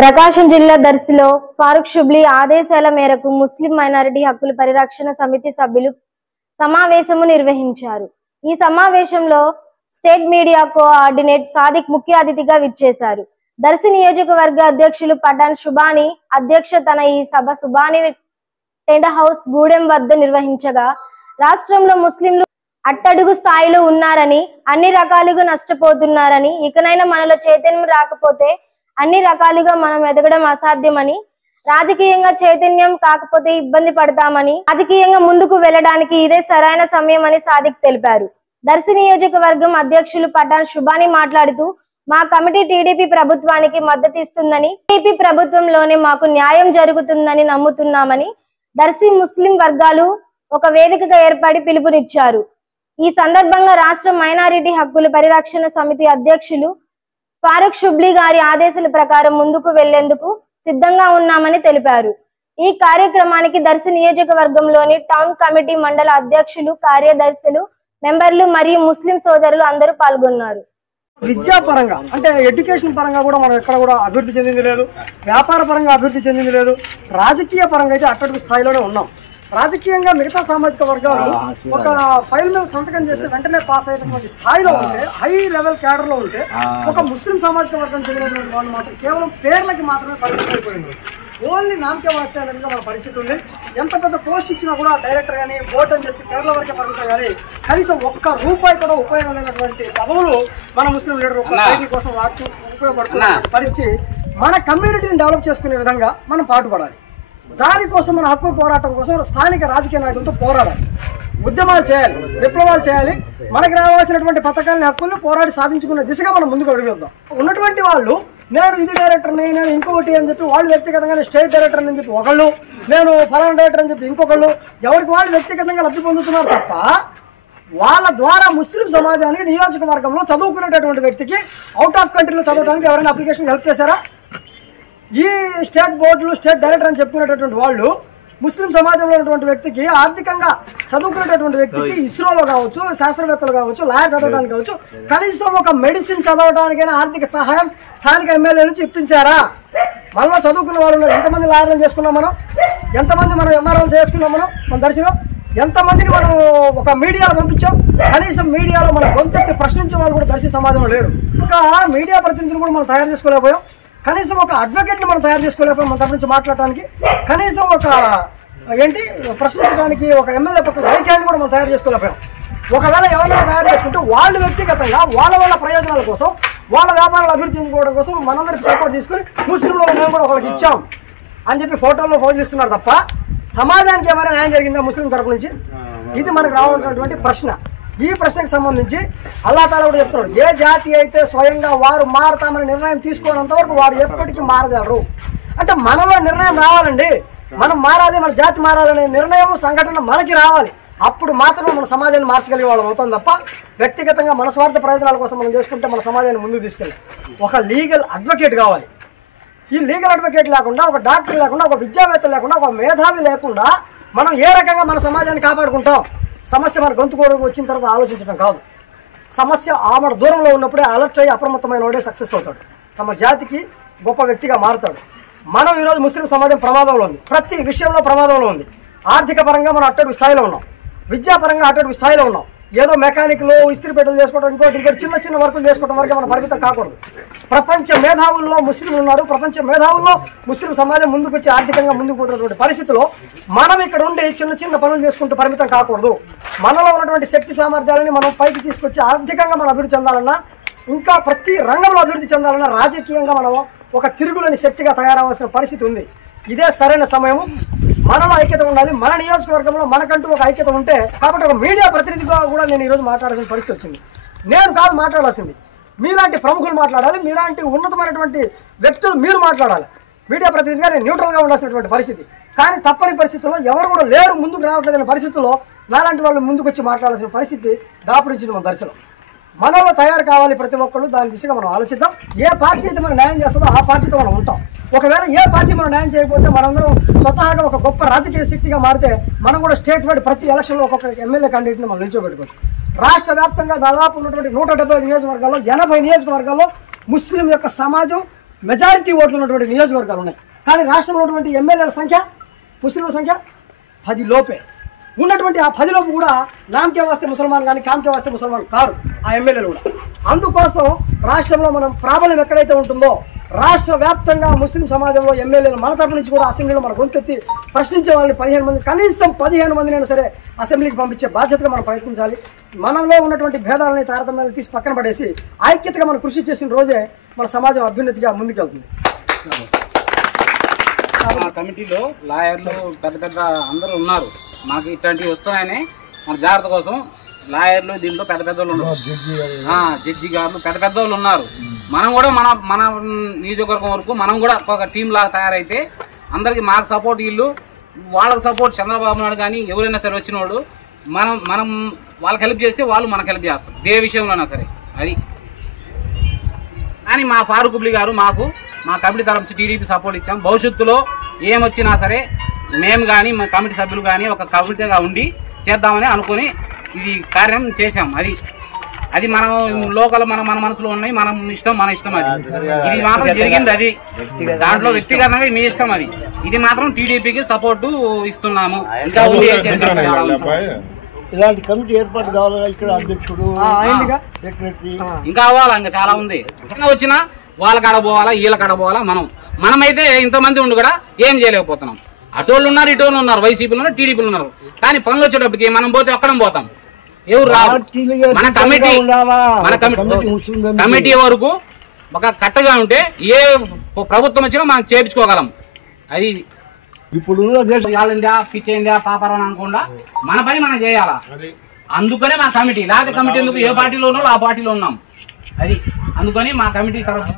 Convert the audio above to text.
ప్రకాశం జిల్లా దర్శిలో ఫారూక్ షుబ్లీ ఆదేశాల మేరకు ముస్లిం మైనారిటీ హక్కుల పరిరక్షణ సమితి సభ్యులు సమావేశము నిర్వహించారు. ఈ సమావేశంలో స్టేట్ మీడియా కోఆర్డినేట్ సాదిక్ ముఖ్య అతిథిగా విచ్చేశారు. దర్శి నియోజకవర్గ అధ్యక్షులు పఠాన్ షుబానీ అధ్యక్షతన ఈ సభ సుబానీ టెంట్ హౌస్ గూడెం వద్ద నిర్వహించగా, రాష్ట్రంలో ముస్లింలు అట్టడుగు స్థాయిలో ఉన్నారని, అన్ని రకాలుగా నష్టపోతున్నారని, ఇకనైనా మనలో చైతన్యం రాకపోతే అన్ని రకాలుగా మనం ఎదగడం అసాధ్యమని, రాజకీయంగా చైతన్యం కాకపోతే ఇబ్బంది పడతామని, రాజకీయంగా ముందుకు వెళ్ళడానికి ఇదే సరైన సమయం అని సాదిక్ తెలిపారు. దర్శి నియోజకవర్గం అధ్యక్షులు పఠాన్ షుబానీ మాట్లాడుతూ, మా కమిటీ టీడీపీ ప్రభుత్వానికి మద్దతు ఇస్తుందని, టీడీపీ ప్రభుత్వంలోనే మాకు న్యాయం జరుగుతుందని నమ్ముతున్నామని, దర్శి ముస్లిం వర్గాలు ఒక వేదికగా ఏర్పడి పిలుపునిచ్చారు. ఈ సందర్భంగా రాష్ట్ర మైనారిటీ హక్కుల పరిరక్షణ సమితి అధ్యక్షులు ఫారూక్ షుబ్లీ గారి ఆదేశాల ప్రకారం ముందుకు వెళ్లేందుకు సిద్ధంగా ఉన్నామని తెలిపారు. ఈ కార్యక్రమానికి దర్శి నియోజకవర్గంలోని టౌన్ కమిటీ, మండల అధ్యక్షులు, కార్యదర్శులు, మెంబర్లు మరియు ముస్లిం సోదరులు అందరూ పాల్గొన్నారు. విద్యాపరంగా అంటే ఎడ్యుకేషన్ పరంగా కూడా మనం ఎక్కడ కూడా అభివృద్ధి చెందింది లేదు, వ్యాపార పరంగా అభివృద్ధి చెందింది లేదు, రాజకీయ పరంగా అయితే అట్టడుగు స్థాయిలోనే ఉన్నాం. రాజకీయంగా మిగతా సామాజిక వర్గాలు ఒక ఫైల్ మీద సంతకం చేస్తే వెంటనే పాస్ అయ్యేటువంటి స్థాయిలో ఉంటే, హై లెవెల్ క్యాడర్లో ఉంటే, ఒక ముస్లిం సామాజిక వర్గం చెందినటువంటి వాళ్ళు మాత్రం కేవలం పేర్లకి మాత్రమే పరిమితం అయిపోయింది. ఓన్లీ నామకే వాస్తే అనేది మన పరిస్థితి ఉంది. ఎంత పెద్ద పోస్ట్ ఇచ్చినా కూడా డైరెక్టర్ కానీ, బోర్డు అని చెప్పి పేర్ల వరకే పరిమితం కానీ కనీసం ఒక్క రూపాయి కూడా ఉపయోగం లేనటువంటి పదవులు మన ముస్లిం లీడర్ టైటిల్ కోసం వాడుతూ ఉపయోగపడుతున్న పరిస్థితి. మన కమ్యూనిటీని డెవలప్ చేసుకునే విధంగా మనం పాటుపడాలి. దానికోసం మన హక్కుల పోరాటం కోసం స్థానిక రాజకీయ నాయకులతో పోరాడాలి, ఉద్యమాలు చేయాలి, విప్లవాలు చేయాలి. మనకి రావాల్సినటువంటి పథకాలని, హక్కులను పోరాడి సాధించుకున్న దిశగా మనం ముందుకు అడుగుదాం. ఉన్నటువంటి వాళ్ళు నేను ఇది డైరెక్టర్ని, నేను ఇంకొకటి అని చెప్పి వాళ్ళు వ్యక్తిగతంగా స్టేట్ డైరెక్టర్ అని చెప్పి ఒకళ్ళు, నేను ఫలానా డైరెక్టర్ అని చెప్పి ఇంకొకళ్ళు, ఎవరికి వాళ్ళు వ్యక్తిగతంగా లబ్ధి పొందుతున్నారు తప్ప వాళ్ళ ద్వారా ముస్లిం సమాజానికి నియోజకవర్గంలో చదువుకునేటటువంటి వ్యక్తికి అవుట్ ఆఫ్ కంట్రీలో చదవడానికి ఎవరైనా అప్లికేషన్ హెల్ప్ చేశారా? ఈ స్టేట్ బోర్డులు, స్టేట్ డైరెక్టర్ అని చెప్పుకునేటటువంటి వాళ్ళు ముస్లిం సమాజంలో ఉన్నటువంటి వ్యక్తికి, ఆర్థికంగా చదువుకునేటటువంటి వ్యక్తికి ఇస్రోలో కావచ్చు, శాస్త్రవేత్తలు కావచ్చు, లాయర్ చదవడానికి కావచ్చు, కనీసం ఒక మెడిసిన్ చదవడానికైనా ఆర్థిక సహాయం స్థానిక ఎమ్మెల్యే నుంచి ఇప్పించారా? మనలో చదువుకున్న వాళ్ళు ఉన్నారు. ఎంతమంది లాయర్లను చేసుకున్నాం మనం? ఎంతమంది మనం ఎంఆర్ఓలు చేసుకున్నాం మన దర్శిలో? ఎంతమందిని మనం ఒక మీడియాలో పంపించాం? కనీసం మీడియాలో మన గొంతెత్తి ప్రశ్నించే వాళ్ళు కూడా దర్శి సమాజంలో లేరు. ఇంకా మీడియా ప్రతినిధులు కూడా మనం తయారు చేసుకోలేకపోయాం. కనీసం ఒక అడ్వకేట్ని మనం తయారు చేసుకోలేకపోయాం మన తరఫు నుంచి మాట్లాడటానికి. కనీసం ఒక ప్రశ్నించడానికి ఒక ఎమ్మెల్యే పక్కన రైట్ హ్యాండ్ కూడా మనం తయారు చేసుకోలేకపోయాం. ఒకవేళ ఎవరైనా తయారు చేసుకుంటే వాళ్ళు వ్యక్తిగతంగా వాళ్ళ ప్రయోజనాల కోసం, వాళ్ళ వ్యాపారాలు అభివృద్ధి చెందుకోవడం కోసం మనందరికి సపోర్ట్ తీసుకుని ముస్లింలో మేము కూడా ఒకరికి ఇచ్చాం అని చెప్పి ఫోటోల్లో పోజుస్తున్నారు తప్ప సమాజానికి ఏమైనా న్యాయం జరిగిందా ముస్లిం తరఫు నుంచి? ఇది మనకు రావాల్సినటువంటి ప్రశ్న. ఈ ప్రశ్నకు సంబంధించి అల్లాహ్ తాలా కూడా చెప్తున్నాడు, ఏ జాతి అయితే స్వయంగా వారు మారతామని నిర్ణయం తీసుకోవడంత వరకు వారు ఎప్పటికీ మారగలరు. అంటే మనలో నిర్ణయం రావాలండి, మనం మారాలి, మన జాతి మారాలనే నిర్ణయం, సంఘటన మనకి రావాలి. అప్పుడు మాత్రమే మన సమాజాన్ని మార్చగలిగే వాళ్ళం అవుతాం తప్ప వ్యక్తిగతంగా మన స్వార్థ ప్రయోజనాల కోసం మనం చేసుకుంటే మన సమాజాన్ని ముందుకు తీసుకెళ్ళి ఒక లీగల్ అడ్వకేట్ కావాలి. ఈ లీగల్ అడ్వకేట్ లేకుండా, ఒక డాక్టర్ లేకుండా, ఒక విద్యావేత్త లేకుండా, ఒక మేధావి లేకుండా మనం ఏ రకంగా మన సమాజాన్ని కాపాడుకుంటాం? సమస్య మన గొంతు కూడా వచ్చిన తర్వాత ఆలోచించడం కాదు. సమస్య ఆమె దూరంలో ఉన్నప్పుడే అలర్ట్ అయ్యి అప్రమత్తమైన వాడే సక్సెస్ అవుతాడు, తమ జాతికి గొప్ప వ్యక్తిగా మారుతాడు. మనం ఈరోజు ముస్లిం సమాజం ప్రమాదంలో ఉంది, ప్రతి విషయంలో ప్రమాదంలో ఉంది. ఆర్థిక పరంగా మనం అట్టడుగు స్థాయిలో ఉన్నాం, విద్యాపరంగా అట్టడుగు స్థాయిలో ఉన్నాం. ఏదో మెకానిక్లు, ఇస్త్రీ పెట్టెలు చేసుకోవడం, ఇంకోటి చిన్న వర్కులు చేసుకోవడం వరకే మనం పరిమితం కాకూడదు. ప్రపంచ మేధావుల్లో ముస్లింలు ఉన్నారు. ప్రపంచ మేధావుల్లో ముస్లిం సమాజం ముందుకు వచ్చి ఆర్థికంగా ముందుకు పోతున్నటువంటి పరిస్థితిలో మనం ఇక్కడ ఉండి చిన్న పనులు చేసుకుంటూ పరిమితం కాకూడదు. మనలో ఉన్నటువంటి శక్తి సామర్థ్యాలని మనం పైకి తీసుకొచ్చి ఆర్థికంగా మనం అభివృద్ధి చెందాలన్నా, ఇంకా ప్రతి రంగంలో అభివృద్ధి చెందాలన్నా రాజకీయంగా మనం ఒక తిరుగులేని శక్తిగా తయారవలసిన పరిస్థితి ఉంది. ఇదే సరైన సమయం. మనలో ఐక్యత ఉండాలి. మన నియోజకవర్గంలో మనకంటూ ఒక ఐక్యత ఉంటే, కాబట్టి ఒక మీడియా ప్రతినిధిగా కూడా నేను ఈరోజు మాట్లాడాల్సిన పరిస్థితి వచ్చింది. నేను కాదు మాట్లాడాల్సింది, మీలాంటి ప్రముఖులు మాట్లాడాలి, మీలాంటి ఉన్నతమైనటువంటి వ్యక్తులు మీరు మాట్లాడాలి. మీడియా ప్రతినిధిగా నేను న్యూట్రల్గా ఉండాల్సినటువంటి పరిస్థితి. కానీ తప్పని పరిస్థితుల్లో ఎవరు కూడా లేరు, ముందుకు రావట్లేదనే పరిస్థితుల్లో నాలాంటి వాళ్ళు ముందుకు వచ్చి మాట్లాడాల్సిన పరిస్థితి దాపురించింది మన దర్శనం. మనలో తయారు కావాలి ప్రతి ఒక్కళ్ళు. దాని దిశగా మనం ఆలోచిద్దాం. ఏ పార్టీ అయితే మనం న్యాయం చేస్తుందో ఆ పార్టీతో మనం ఉంటాం. ఒకవేళ ఏ పార్టీ మనం న్యాయం చేయకపోతే మనందరం స్వతహాగా ఒక గొప్ప రాజకీయ శక్తిగా మారితే మనం కూడా స్టేట్ వైడ్ ప్రతి ఎలక్షన్లో ఒక్కొక్క ఎమ్మెల్యే క్యాండిడేట్ని మనం నిల్చోబెట్టుకోవచ్చు. రాష్ట్ర వ్యాప్తంగా దాదాపు ఉన్నటువంటి 170 నియోజకవర్గాల్లో 80 నియోజకవర్గాల్లో ముస్లిం యొక్క సమాజం మెజారిటీ ఓట్లు ఉన్నటువంటి నియోజకవర్గాలు ఉన్నాయి. కానీ రాష్ట్రంలో ఉన్నటువంటి ఎమ్మెల్యేల సంఖ్య, ముస్లింల సంఖ్య 10 లోపే. ఉన్నటువంటి ఆ 10 లోపు కూడా నామకే వాస్తే ముసల్మాన్ కానీ కామ్కే వాస్తే ముసల్మాన్ కారు ఆ ఎమ్మెల్యేలు కూడా. అందుకోసం రాష్ట్రంలో మనం ప్రాబల్యం ఎక్కడైతే ఉంటుందో రాష్ట్ర వ్యాప్తంగా ముస్లిం సమాజంలో ఎమ్మెల్యేలు మన తరఫు నుంచి కూడా అసెంబ్లీలో మన గొంతెత్తి ప్రశ్నించే వాళ్ళని 15 మంది, కనీసం 15 మందినైనా సరే అసెంబ్లీకి పంపించే బాధ్యతగా మనం ప్రయత్నించాలి. మనలో ఉన్నటువంటి భేదాలని, తారతమ్యాలను తీసి పక్కన పడేసి ఐక్యతగా మనం కృషి చేసిన రోజే మన సమాజం అభ్యున్నతిగా ముందుకెళ్తుంది. మా కమిటీలో లాయర్లు పెద్ద పెద్ద అందరూ ఉన్నారు. మాకు ఇట్లాంటివి వస్తున్నాయని మన జాగ్రత్త కోసం లాయర్లు దీంట్లో పెద్ద పెద్ద వాళ్ళు ఉన్నారు, జడ్జి గారు పెద్ద పెద్ద వాళ్ళు ఉన్నారు. మనం కూడా మన నియోజకవర్గం వరకు మనం కూడా ఒక టీం లాగా తయారైతే అందరికి మాకు సపోర్ట్ వీళ్ళు, వాళ్ళకి సపోర్ట్ చంద్రబాబు నాయుడు కానీ ఎవరైనా సరే వచ్చిన వాడు మనం వాళ్ళకి హెల్ప్ చేస్తే వాళ్ళు మనకు హెల్ప్ చేస్తారు ఏ విషయంలోనా సరే. అది కానీ మా ఫారూక్ హుబ్లీ గారు మాకు మా కమిటీ తరఫు నుంచి టీడీపీ సపోర్ట్ ఇచ్చాం. భవిష్యత్తులో ఏమొచ్చినా సరే మేము కానీ మా కమిటీ సభ్యులు కానీ ఒక కమిటీగా ఉండి చేద్దామని అనుకుని ఇది కార్యం చేశాం. అది మనం లోకల్ మన మనసులో ఉన్నాయి, మన ఇష్టం అది. ఇది మాత్రం జరిగింది, అది దాంట్లో వ్యక్తిగతంగా మీ ఇష్టం అది. ఇది మాత్రం టీడీపీకి సపోర్టు ఇస్తున్నాము. ఇంకా ఉంది ఇలాంటి కమిటీ ఏర్పాటు కావాలి. ఇక్కడ అధ్యక్షుడు, సెక్రటరీ ఇంకా అవ్వాలా, ఇంకా చాలా ఉంది. వచ్చినా వాళ్ళ కాడ పోవాలా, వీళ్ళ కాడ పోవాలా. మనమైతే ఇంతమంది ఉండి కూడా ఏం చేయలేకపోతున్నాం. అటోళ్ళు ఉన్నారు, ఇటోళ్ళు ఉన్నారు, వైసీపీలు ఉన్నారు, టీడీపీలు ఉన్నారు. కానీ పనులు వచ్చేటప్పటికి మనం పోతే ఒక్కడం పోతాం, ఎవరు రాదు. మన కమిటీ వరకు ఒక కట్టగా ఉంటే ఏ ప్రభుత్వం వచ్చినా మనం చేయించుకోగలం. అది ఇప్పుడు వాళ్ళిందా పిచ్చేందా పాపరం అనకుండా మన పని మనం చేయాలా. అందుకనే మా కమిటీ, లేకపోతే కమిటీ ఎందుకు, ఏ పార్టీలో ఉన్నాలో ఆ పార్టీలో ఉన్నాం. అది అందుకని మా కమిటీ తరఫు